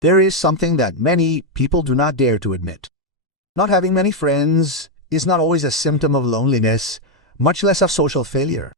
There is something that many people do not dare to admit. Not having many friends is not always a symptom of loneliness, much less of social failure.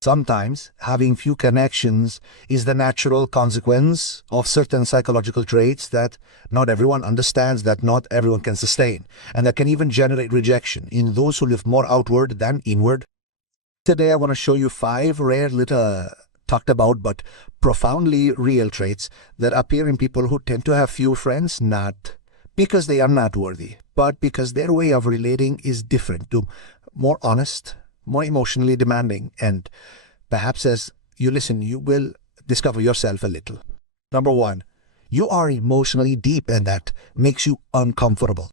Sometimes, having few connections is the natural consequence of certain psychological traits that not everyone understands, that not everyone can sustain, and that can even generate rejection in those who live more outward than inward. Today I want to show you 5 rare, little talked about but profoundly real traits that appear in people who tend to have few friends, not because they are not worthy, but because their way of relating is different, more honest, more emotionally demanding, and perhaps as you listen, you will discover yourself a little. Number 1, you are emotionally deep, and that makes you uncomfortable.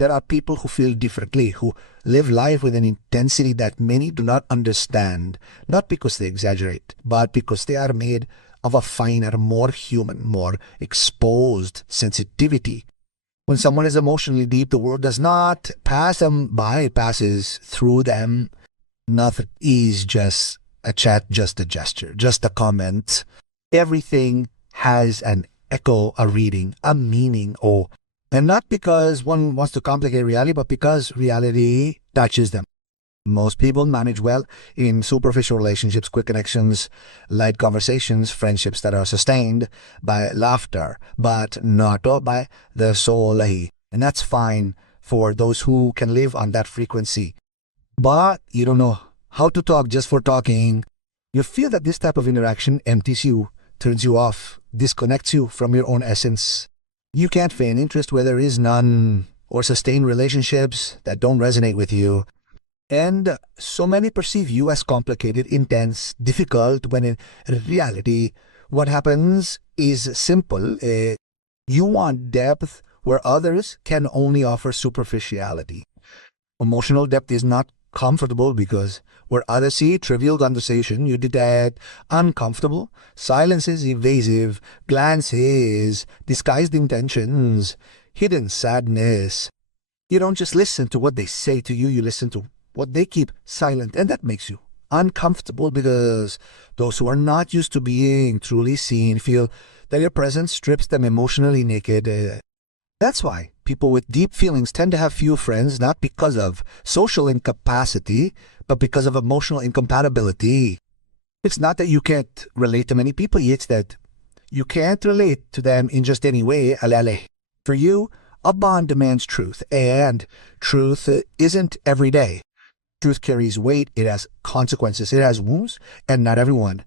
There are people who feel differently, who live life with an intensity that many do not understand, not because they exaggerate, but because they are made of a finer, more human, more exposed sensitivity. When someone is emotionally deep, the world does not pass them by, it passes through them. Nothing is just a chat, just a gesture, just a comment. Everything has an echo, a reading, a meaning, and not because one wants to complicate reality, but because reality touches them. Most people manage well in superficial relationships, quick connections, light conversations, friendships that are sustained by laughter, but not by the soul. And that's fine for those who can live on that frequency. But you don't know how to talk just for talking. You feel that this type of interaction empties you, turns you off, disconnects you from your own essence. You can't feign interest where there is none, or sustain relationships that don't resonate with you. And so many perceive you as complicated, intense, difficult, when in reality, what happens is simple. You want depth where others can only offer superficiality. Emotional depth is not comfortable because where others see trivial conversation, you detect uncomfortable, silence is evasive, glances, disguised intentions, hidden sadness. You don't just listen to what they say to you, you listen to what they keep silent, and that makes you uncomfortable because those who are not used to being truly seen feel that your presence strips them emotionally naked. That's why people with deep feelings tend to have few friends, not because of social incapacity, but because of emotional incompatibility. It's not that you can't relate to many people, it's that you can't relate to them in just any way, alele. For you, a bond demands truth, and truth isn't every day. Truth carries weight, it has consequences, it has wounds, and not everyone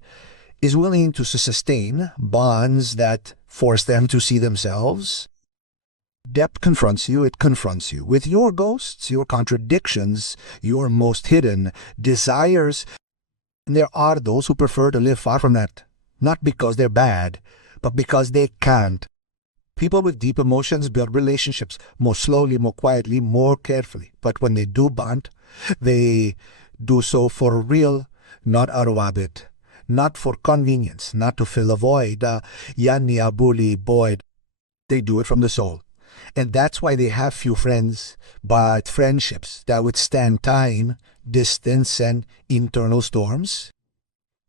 is willing to sustain bonds that force them to see themselves. Depth confronts you, it confronts you with your ghosts, your contradictions, your most hidden desires. And there are those who prefer to live far from that, not because they're bad, but because they can't. People with deep emotions build relationships more slowly, more quietly, more carefully. But when they do bond, they do so for real, not out of habit, not for convenience, not to fill a void. Yani abuli void. They do it from the soul. And that's why they have few friends, but friendships that withstand time, distance, and internal storms.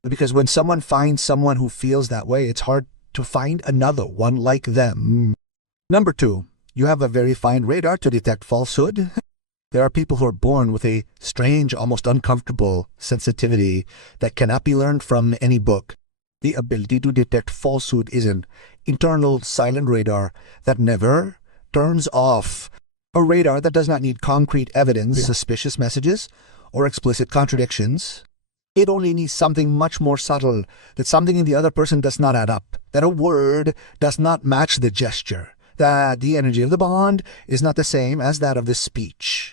Because when someone finds someone who feels that way, it's hard to find another one like them. Number 2, you have a very fine radar to detect falsehood. There are people who are born with a strange, almost uncomfortable sensitivity that cannot be learned from any book. The ability to detect falsehood is an internal silent radar that never turns off. A radar that does not need concrete evidence, suspicious messages, or explicit contradictions. It only needs something much more subtle, that something in the other person does not add up, that a word does not match the gesture, that the energy of the bond is not the same as that of the speech.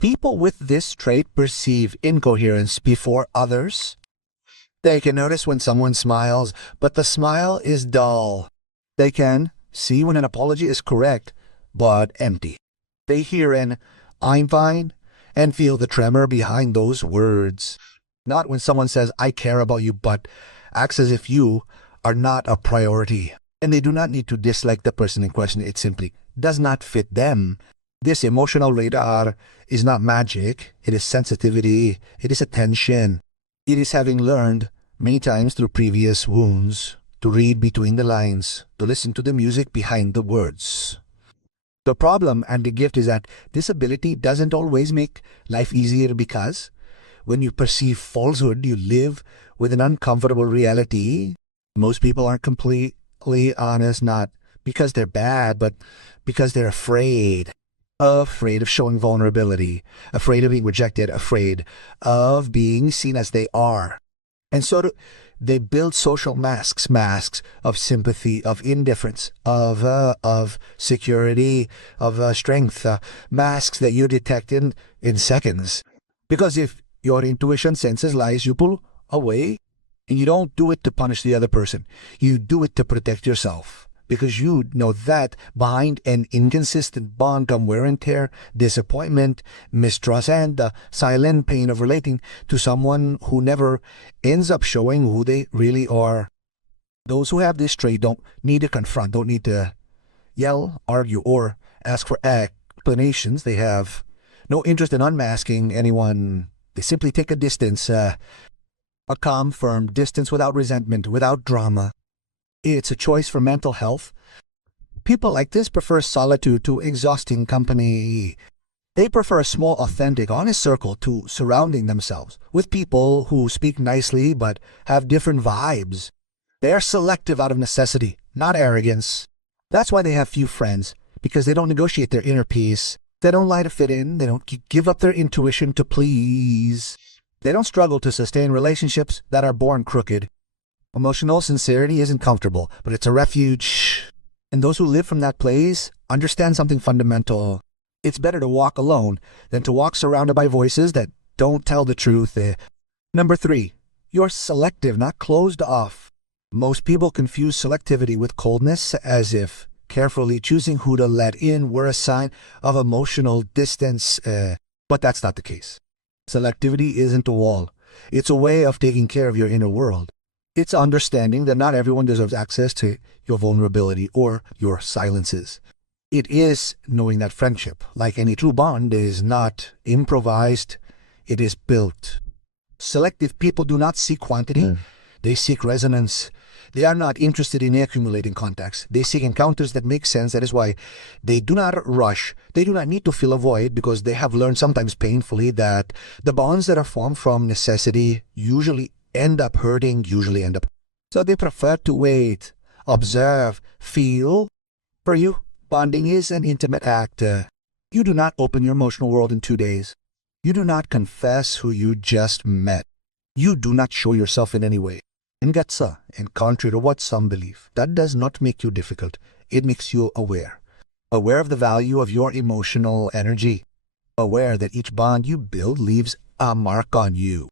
People with this trait perceive incoherence before others. They can notice when someone smiles, but the smile is dull. They can see when an apology is correct, but empty. They hear an "I'm fine" and feel the tremor behind those words. Not when someone says "I care about you," but acts as if you are not a priority. And they do not need to dislike the person in question, it simply does not fit them. This emotional radar is not magic, it is sensitivity, it is attention. It is having learned many times through previous wounds to read between the lines, to listen to the music behind the words. The problem and the gift is that this ability doesn't always make life easier, because when you perceive falsehood, you live with an uncomfortable reality. Most people aren't completely honest, not because they're bad, but because they're afraid. Afraid of showing vulnerability, afraid of being rejected, afraid of being seen as they are. And so they build social masks of sympathy, of indifference, of security, of strength, masks that you detect in seconds. Because if your intuition senses lies, you pull away, and you don't do it to punish the other person. You do it to protect yourself. Because you know that behind an inconsistent bond come wear and tear, disappointment, mistrust, and the silent pain of relating to someone who never ends up showing who they really are. Those who have this trait don't need to confront, don't need to yell, argue, or ask for explanations. They have no interest in unmasking anyone. They simply take a distance, a calm, firm distance without resentment, without drama. It's a choice for mental health. People like this prefer solitude to exhausting company. They prefer a small, authentic, honest circle to surrounding themselves with people who speak nicely but have different vibes. They are selective out of necessity, not arrogance. That's why they have few friends, because they don't negotiate their inner peace. They don't lie to fit in. They don't give up their intuition to please. They don't struggle to sustain relationships that are born crooked. Emotional sincerity isn't comfortable, but it's a refuge. And those who live from that place understand something fundamental. It's better to walk alone than to walk surrounded by voices that don't tell the truth. Number 3, you're selective, not closed off. Most people confuse selectivity with coldness, as if carefully choosing who to let in were a sign of emotional distance. But that's not the case. Selectivity isn't a wall. It's a way of taking care of your inner world. It's understanding that not everyone deserves access to your vulnerability or your silences. It is knowing that friendship, like any true bond, is not improvised, it is built. Selective people do not seek quantity, they seek resonance. They are not interested in accumulating contacts. They seek encounters that make sense. That is why they do not rush. They do not need to fill a void, because they have learned, sometimes painfully, that the bonds that are formed from necessity usually end up hurting, So they prefer to wait, observe, feel. For you, bonding is an intimate act. You do not open your emotional world in 2 days. You do not confess who you just met. You do not show yourself in any way. And contrary to what some believe, that does not make you difficult. It makes you aware. Aware of the value of your emotional energy. Aware that each bond you build leaves a mark on you.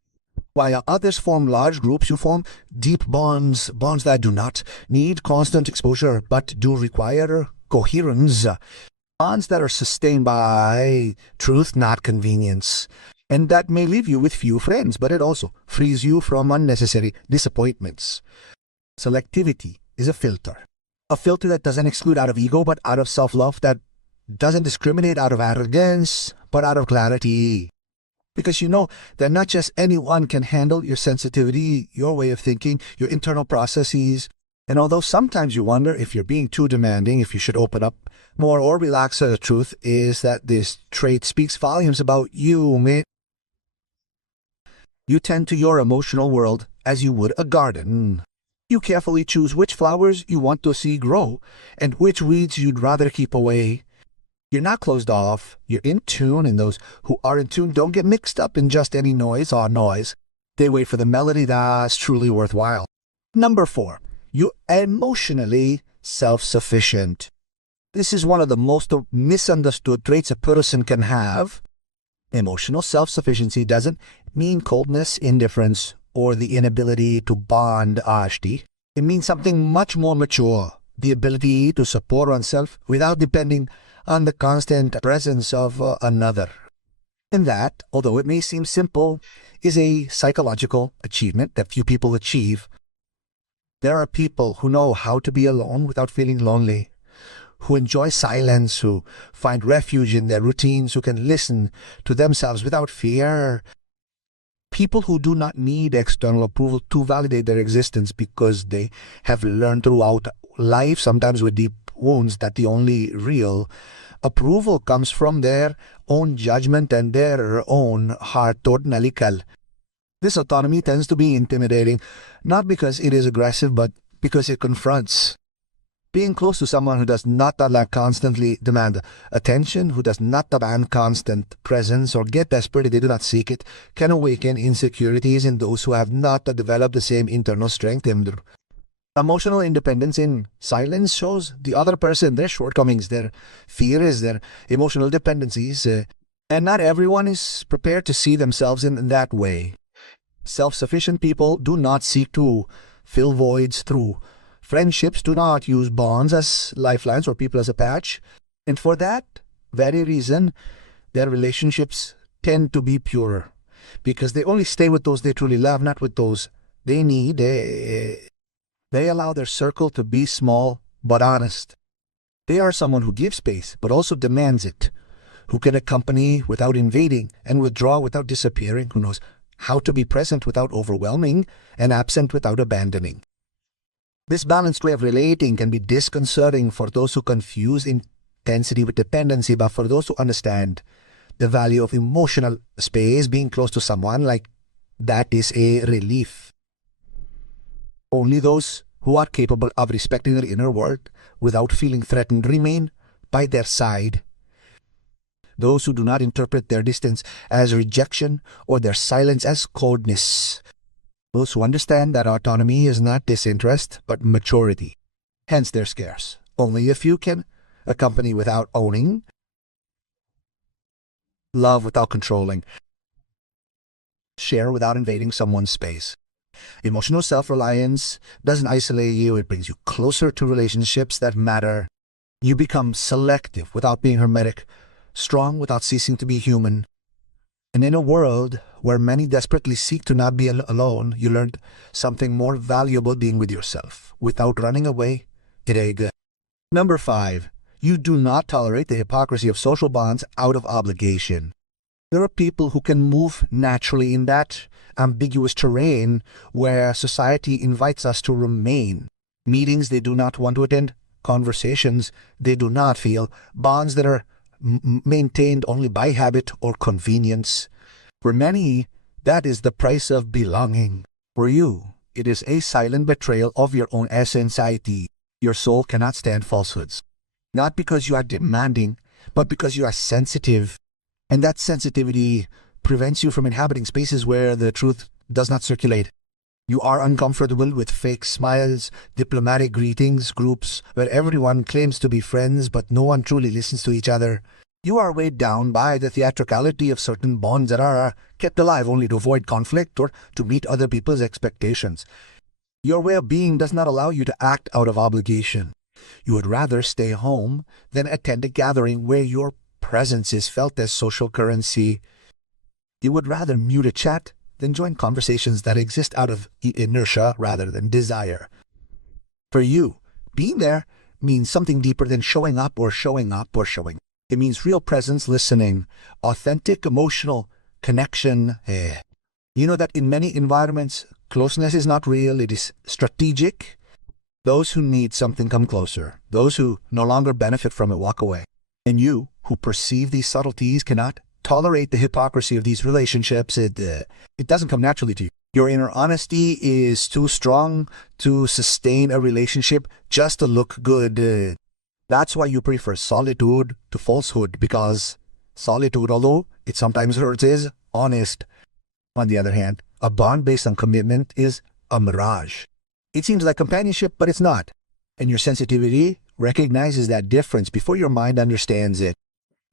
While others form large groups, you form deep bonds that do not need constant exposure, but do require coherence. Bonds that are sustained by truth, not convenience. And that may leave you with few friends, but it also frees you from unnecessary disappointments. Selectivity is a filter. A filter that doesn't exclude out of ego, but out of self-love, that doesn't discriminate out of arrogance, but out of clarity. Because you know that not just anyone can handle your sensitivity, your way of thinking, your internal processes. And although sometimes you wonder if you're being too demanding, if you should open up more or relax, the truth is that this trait speaks volumes about you, mate. You tend to your emotional world as you would a garden. You carefully choose which flowers you want to see grow and which weeds you'd rather keep away. You're not closed off, you're in tune, and those who are in tune don't get mixed up in just any noise. They wait for the melody that's truly worthwhile. Number 4, you're emotionally self-sufficient. This is one of the most misunderstood traits a person can have. Emotional self-sufficiency doesn't mean coldness, indifference, or the inability to bond, Ashti. It means something much more mature, the ability to support oneself without depending on the constant presence of another. And that, although it may seem simple, is a psychological achievement that few people achieve. There are people who know how to be alone without feeling lonely, who enjoy silence, who find refuge in their routines, who can listen to themselves without fear. People who do not need external approval to validate their existence because they have learned throughout life, sometimes with deep wounds, that the only real approval comes from their own judgment and their own heart toward nalikal. This autonomy tends to be intimidating, not because it is aggressive, but because it confronts. Being close to someone who does not constantly demand attention, who does not demand constant presence or get desperate if they do not seek it, can awaken insecurities in those who have not developed the same internal strength. Emotional independence in silence shows the other person their shortcomings, their fears, their emotional dependencies, and not everyone is prepared to see themselves in that way. Self-sufficient people do not seek to fill voids through friendships, do not use bonds as lifelines or people as a patch. And for that very reason, their relationships tend to be purer, because they only stay with those they truly love, not with those they need. They allow their circle to be small but honest. They are someone who gives space but also demands it, who can accompany without invading and withdraw without disappearing, who knows how to be present without overwhelming and absent without abandoning. This balanced way of relating can be disconcerting for those who confuse intensity with dependency, but for those who understand the value of emotional space, being close to someone like that is a relief. Only those who are capable of respecting their inner world without feeling threatened remain by their side. Those who do not interpret their distance as rejection or their silence as coldness. Those who understand that autonomy is not disinterest, but maturity. Hence they're scarce. Only a few can accompany without owning, love without controlling, share without invading someone's space. Emotional self-reliance doesn't isolate you, it brings you closer to relationships that matter. You become selective without being hermetic, strong without ceasing to be human. And in a world where many desperately seek to not be alone, you learned something more valuable: being with yourself without running away. Number 5. You do not tolerate the hypocrisy of social bonds out of obligation. There are people who can move naturally in that ambiguous terrain where society invites us to remain. Meetings they do not want to attend, conversations they do not feel, bonds that are maintained only by habit or convenience. For many, that is the price of belonging. For you, it is a silent betrayal of your own essentiality. Your soul cannot stand falsehoods. Not because you are demanding, but because you are sensitive. And that sensitivity prevents you from inhabiting spaces where the truth does not circulate. You are uncomfortable with fake smiles, diplomatic greetings, groups where everyone claims to be friends but no one truly listens to each other. You are weighed down by the theatricality of certain bonds that are kept alive only to avoid conflict or to meet other people's expectations. Your way of being does not allow you to act out of obligation. You would rather stay home than attend a gathering where your presence is felt as social currency. You would rather mute a chat than join conversations that exist out of inertia rather than desire. For you, being there means something deeper than showing up or showing up or showing. It means real presence, listening, authentic emotional connection. You know that in many environments, closeness is not real, it is strategic. Those who need something come closer. Those who no longer benefit from it walk away. And you, who perceive these subtleties, cannot tolerate the hypocrisy of these relationships. It doesn't come naturally to you. Your inner honesty is too strong to sustain a relationship just to look good. That's why you prefer solitude to falsehood, because solitude, although it sometimes hurts, is honest. On the other hand, a bond based on commitment is a mirage. It seems like companionship, but it's not. And your sensitivity recognizes that difference before your mind understands it.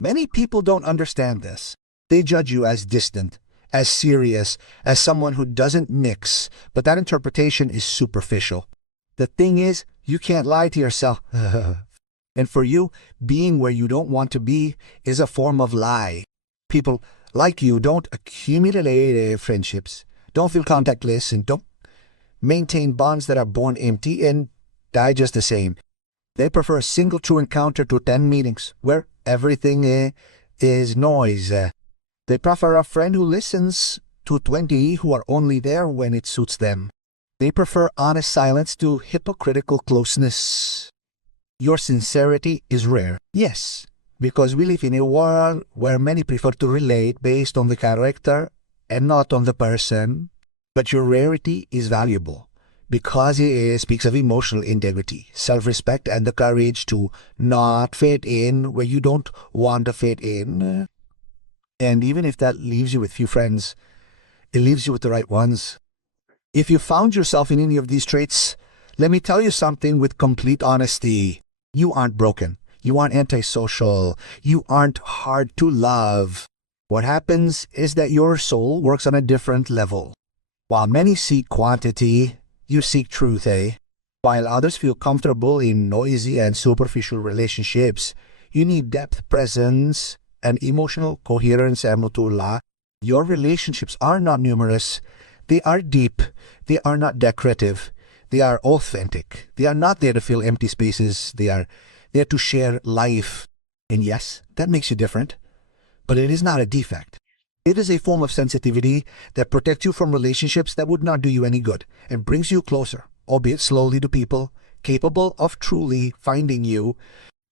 Many people don't understand this. They judge you as distant, as serious, as someone who doesn't mix, but that interpretation is superficial. The thing is, you can't lie to yourself. And for you, being where you don't want to be is a form of lie. People like you don't accumulate friendships, don't feel contactless, and don't maintain bonds that are born empty and die just the same. They prefer a single true encounter to 10 meetings where everything is noise. They prefer a friend who listens 220 who are only there when it suits them. They prefer honest silence to hypocritical closeness. Your sincerity is rare. Yes, because we live in a world where many prefer to relate based on the character and not on the person. But your rarity is valuable because it speaks of emotional integrity, self-respect, and the courage to not fit in where you don't want to fit in. And even if that leaves you with few friends, it leaves you with the right ones. If you found yourself in any of these traits, let me tell you something with complete honesty. You aren't broken. You aren't antisocial. You aren't hard to love. What happens is that your soul works on a different level. While many seek quantity, you seek truth, eh? While others feel comfortable in noisy and superficial relationships, you need depth, presence, and emotional coherence, Amutullah. Your relationships are not numerous. They are deep. They are not decorative. They are authentic. They are not there to fill empty spaces. They are there to share life. And yes, that makes you different. But it is not a defect. It is a form of sensitivity that protects you from relationships that would not do you any good and brings you closer, albeit slowly, to people capable of truly finding you.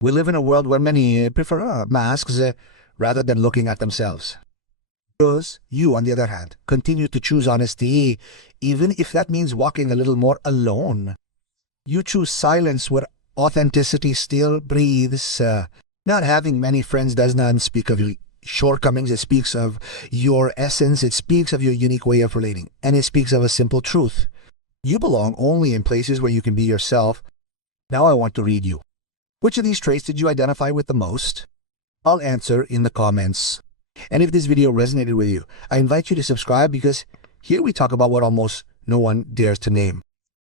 We live in a world where many prefer masks rather than looking at themselves. Those, you, on the other hand, continue to choose honesty, even if that means walking a little more alone. You choose silence where authenticity still breathes. Not having many friends does not speak of your shortcomings. It speaks of your essence. It speaks of your unique way of relating. And it speaks of a simple truth. You belong only in places where you can be yourself. Now I want to read you. Which of these traits did you identify with the most? I'll answer in the comments. And if this video resonated with you, I invite you to subscribe because here we talk about what almost no one dares to name.